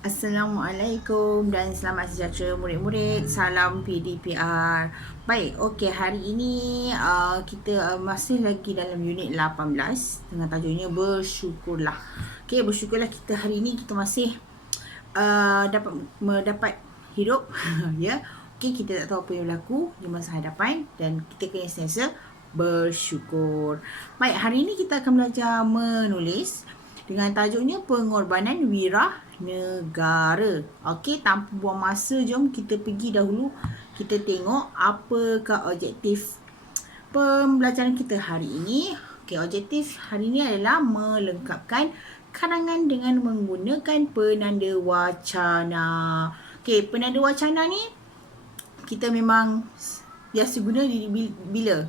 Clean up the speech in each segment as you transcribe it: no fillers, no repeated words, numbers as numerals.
Assalamualaikum dan selamat sejahtera murid-murid. Salam PDPR. Baik, okey, hari ini kita masih lagi dalam unit 18 dengan tajuknya bersyukurlah. Okey, bersyukurlah kita hari ini kita masih dapat mendapat hidup ya. Okey, kita tak tahu apa yang berlaku di masa hadapan dan kita kena sentiasa bersyukur. Baik, hari ini kita akan belajar menulis dengan tajuknya pengorbanan wira negara. Okey, tanpa buang masa, jom kita pergi dahulu. Kita tengok apakah objektif pembelajaran kita hari ini. Okey, objektif hari ini adalah melengkapkan karangan dengan menggunakan penanda wacana. Okey, penanda wacana ni kita memang biasa guna bila?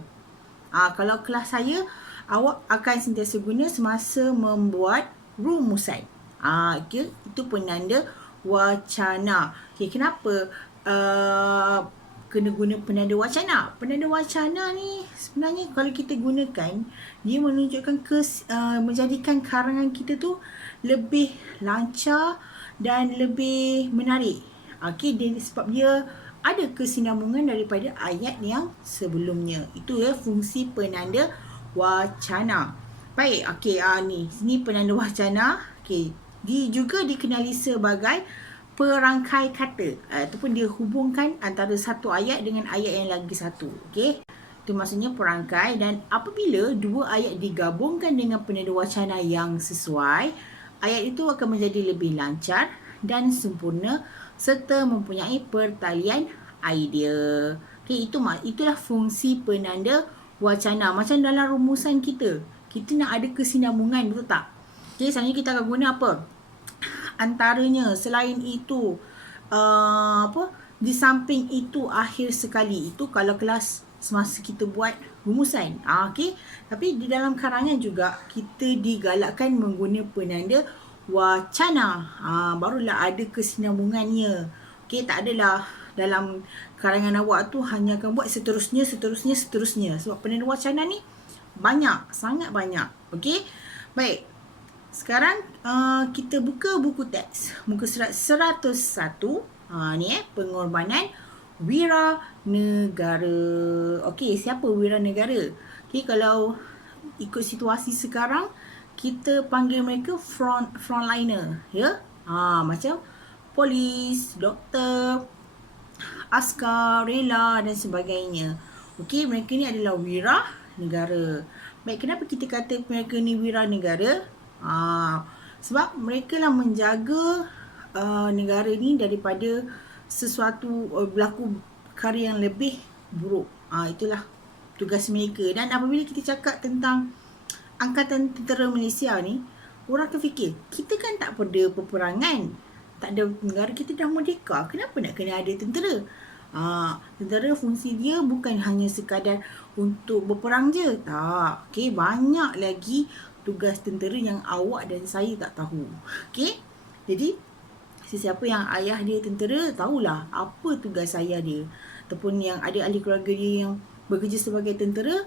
Kalau kelas saya, awak akan sentiasa guna semasa membuat rumusan. Okay, itu penanda wacana. Okay, kenapa kena guna penanda wacana? Penanda wacana ni sebenarnya kalau kita gunakan, dia menunjukkan menjadikan karangan kita tu lebih lancar dan lebih menarik. Okay, sebab dia ada kesinambungan daripada ayat yang sebelumnya. Itu ya fungsi penanda wacana. Baik, okey, ni penanda wacana. Okey, dia juga dikenali sebagai perangkai kata ataupun dia hubungkan antara satu ayat dengan ayat yang lagi satu. Okey, itu maksudnya perangkai, dan apabila dua ayat digabungkan dengan penanda wacana yang sesuai, ayat itu akan menjadi lebih lancar dan sempurna serta mempunyai pertalian idea. Okey, itulah fungsi penanda wacana. Macam dalam rumusan kita nak ada kesinambungan, betul tak? Okey, selanjutnya kita akan guna apa? Antaranya, selain itu, di samping itu, akhir sekali. Itu kalau kelas semasa kita buat rumusan. Okey, tapi di dalam karangan juga kita digalakkan menggunakan penanda wacana. Barulah ada kesinambungannya. Okey, tak adalah dalam karangan awak tu hanya akan buat seterusnya. Sebab penanda wacana ni banyak, sangat banyak. Okey, baik. Sekarang kita buka buku teks, muka surat 101. Ni pengorbanan wira negara. Okey, siapa wira negara? Okey, kalau ikut situasi sekarang, kita panggil mereka frontliner, ya. Macam polis, doktor, askar, rela dan sebagainya. Okey, mereka ni adalah wira negara. Baik, kenapa kita kata mereka ni wira negara? Sebab mereka lah menjaga negara ni daripada sesuatu berlaku perkara yang lebih buruk. Itulah tugas mereka. Dan apabila kita cakap tentang Angkatan Tentera Malaysia ni, orang akan fikir, kita kan tak pada peperangan, tak ada, negara kita dah merdeka, kenapa nak kena ada tentera? Tentera fungsi dia bukan hanya sekadar untuk berperang je, tak. Okey, banyak lagi tugas tentera yang awak dan saya tak tahu. Okey, jadi sesiapa yang ayah dia tentera, tahulah apa tugas ayah dia, ataupun yang ada ahli keluarga dia yang bekerja sebagai tentera,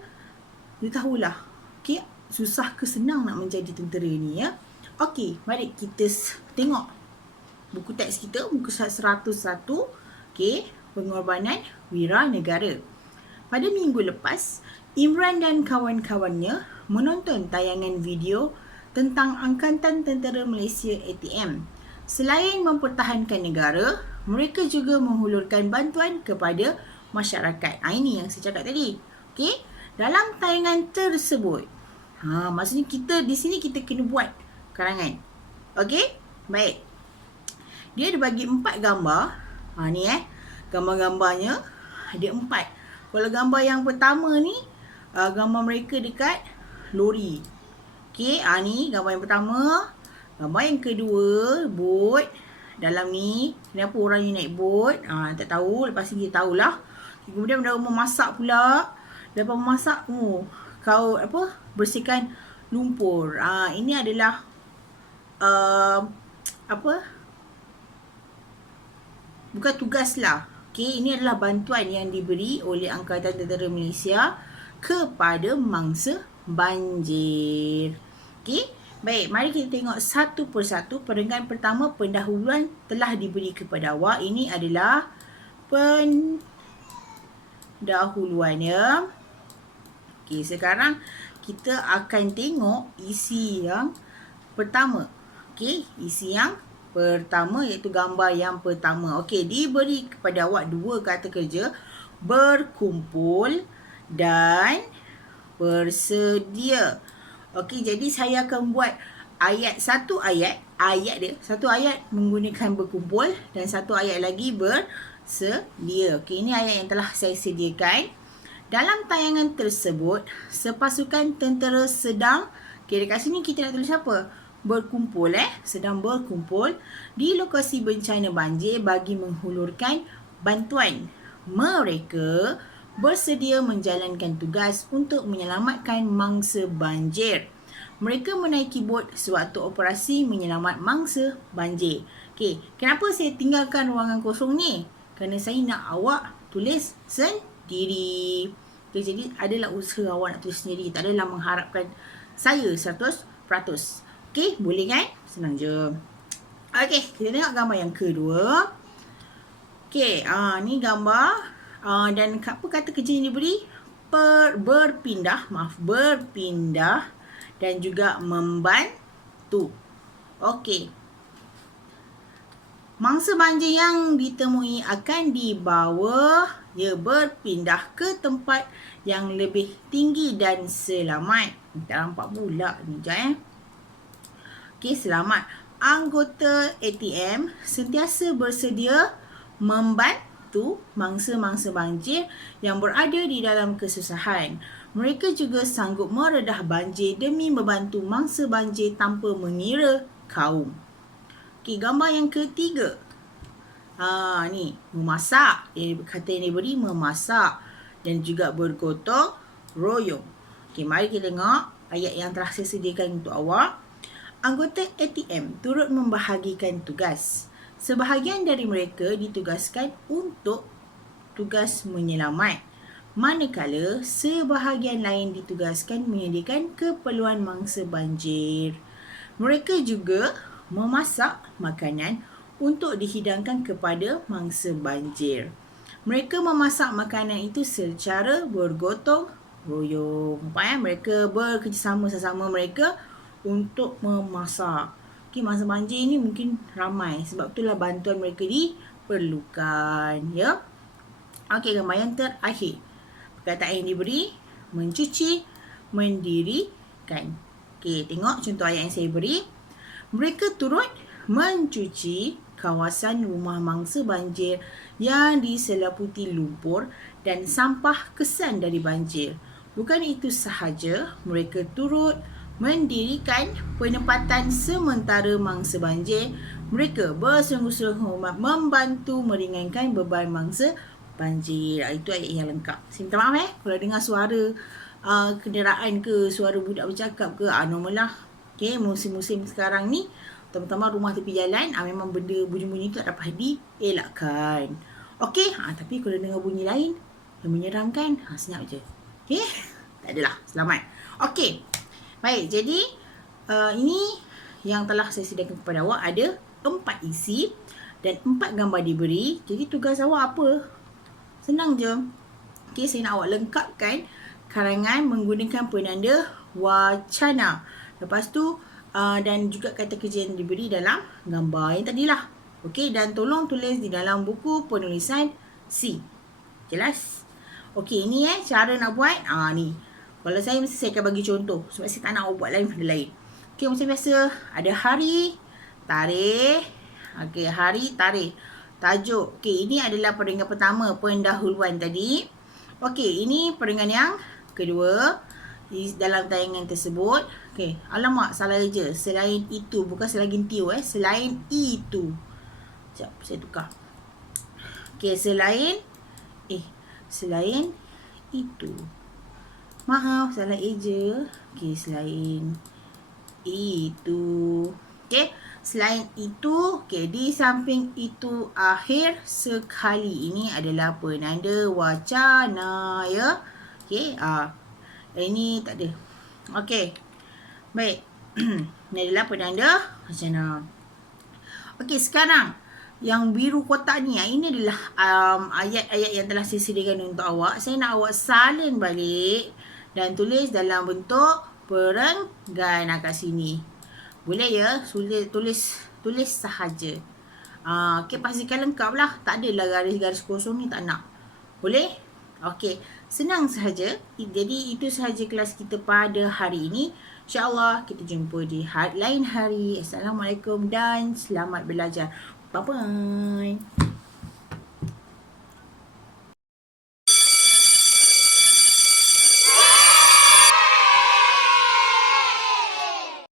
dia tahulah. Okey, susah ke senang nak menjadi tentera ni, ya. Okey, mari kita tengok buku teks kita, muka surat 101. Okey, pengorbanan wira negara. Pada minggu lepas, Imran dan kawan-kawannya menonton tayangan video tentang Angkatan Tentera Malaysia ATM. Selain mempertahankan negara, mereka juga menghulurkan bantuan kepada masyarakat. Ini yang saya cakap tadi. Okey, dalam tayangan tersebut, maksudnya kita di sini kita kena buat karangan. Okey, baik. Dia ada bagi 4 gambar. Ni gambar-gambarnya ada 4. Kalau gambar yang pertama ni, gambar mereka dekat lori. Okey, ni gambar yang pertama. Gambar yang kedua, bot. Dalam ni, kenapa orang ni naik bot? Tak tahu, lepas ni kita tahulah. Kemudian dah memasak pula. Lepas memasak, bersihkan lumpur. Ini adalah bukan tugas lah. Okey, ini adalah bantuan yang diberi oleh Angkatan Tentera Malaysia kepada mangsa banjir. Okey, Baik, mari kita tengok satu persatu. Perenggan pertama, pendahuluan telah diberi kepada awak. Ini adalah pendahuluannya. Okey, sekarang kita akan tengok isi yang pertama. Okey, isi yang pertama iaitu gambar yang pertama. Okey, diberi kepada awak dua kata kerja, berkumpul dan bersedia. Okey, jadi saya akan buat satu ayat menggunakan berkumpul dan satu ayat lagi bersedia. Okey, ini ayat yang telah saya sediakan. Dalam tayangan tersebut, sepasukan tentera sedang, okey, dekat sini kita nak tulis apa? Berkumpul, sedang berkumpul di lokasi bencana banjir bagi menghulurkan bantuan. Mereka bersedia menjalankan tugas untuk menyelamatkan mangsa banjir. Mereka menaiki bot sewaktu operasi menyelamat mangsa banjir. Okey, kenapa saya tinggalkan ruangan kosong ni? Kerana saya nak awak tulis sendiri. Okay, jadi adalah usaha awak nak tulis sendiri. Tak adalah mengharapkan saya 100%. Okey, boleh kan? Senang je. Okey, kita tengok gambar yang kedua. Okey, ni gambar. Dan apa kata kerja yang diberi? Berpindah dan juga membantu. Okey. Mangsa banjir yang ditemui akan dibawa, berpindah ke tempat yang lebih tinggi dan selamat. Tak nampak pula ni je. Okey, selamat. Anggota ATM sentiasa bersedia membantu mangsa-mangsa banjir yang berada di dalam kesusahan. Mereka juga sanggup meredah banjir demi membantu mangsa banjir tanpa mengira kaum. Okey, gambar yang ketiga. Ni memasak. Kata yang diberi memasak dan juga bergotong royong. Okey, mari kita tengok ayat yang telah saya sediakan untuk awak. Anggota ATM turut membahagikan tugas. Sebahagian dari mereka ditugaskan untuk tugas menyelamat, manakala sebahagian lain ditugaskan menyediakan keperluan mangsa banjir. Mereka juga memasak makanan untuk dihidangkan kepada mangsa banjir. Mereka memasak makanan itu secara bergotong royong. Mereka bekerjasama sesama mereka untuk memasak. Okey, mangsa banjir ni mungkin ramai, sebab itulah bantuan mereka diperlukan, ya. Okey, gambar yang terakhir. Perkataan yang diberi, mencuci, mendirikan. Okey, tengok contoh ayat yang saya beri. Mereka turut mencuci kawasan rumah mangsa banjir yang diseliputi lumpur dan sampah kesan dari banjir. Bukan itu sahaja, mereka turut mendirikan penempatan sementara mangsa banjir. Mereka bersungguh-sungguh membantu meringankan beban mangsa banjir. Itu ayat yang lengkap. Saya minta maaf kalau dengar suara kenderaan ke, suara budak bercakap ke, normal lah. Okay, musim-musim sekarang ni, terutama rumah tepi jalan, memang benda bunyi-bunyi tu tak dapat dielakkan. Okay, tapi kalau dengar bunyi lain yang menyeramkan, senyap je. Okay, tak adalah, selamat. Okay, baik, jadi ini yang telah saya sediakan kepada awak. Ada 4 isi dan 4 gambar diberi. Jadi tugas awak apa? Senang je. Okay, saya nak awak lengkapkan karangan menggunakan penanda wacana. Lepas tu dan juga kata kerja yang diberi dalam gambar yang tadilah. Okey, dan tolong tulis di dalam buku penulisan C. Jelas? Okey, ini cara nak buat. Ni. Kalau saya mesti saya akan bagi contoh sebab saya tak nak awak buat lain benda lain. Okey, macam biasa ada hari, tarikh. Okey, hari, tarikh. Tajuk. Okey, ini adalah perenggan pertama, pendahuluan tadi. Okey, ini perenggan yang kedua dalam tayangan tersebut. Okey, alamak, salah je. Selain itu, bukan selain tiu selain itu. Sekejap, saya tukar. Okey, selain itu. Maaf, salah je. Okey, selain itu. Okey, selain itu, okey, di samping itu akhir sekali. Ini adalah penanda wacana, ya. Okey, ini tak ada. Okey. Baik. Ini adalah penanda wacana. Okey, sekarang yang biru kotak ni, ini adalah ayat-ayat yang telah saya sediakan untuk awak. Saya nak awak salin balik dan tulis dalam bentuk perenggan kat sini. Boleh ya? Tulis sahaja. Okey, pastikan lengkap lah. Tak adalah garis-garis kosong ni, tak nak. Boleh? Okey, senang sahaja. Jadi itu sahaja kelas kita pada hari ini. InsyaAllah kita jumpa di lain hari. Assalamualaikum dan selamat belajar. Bye-bye.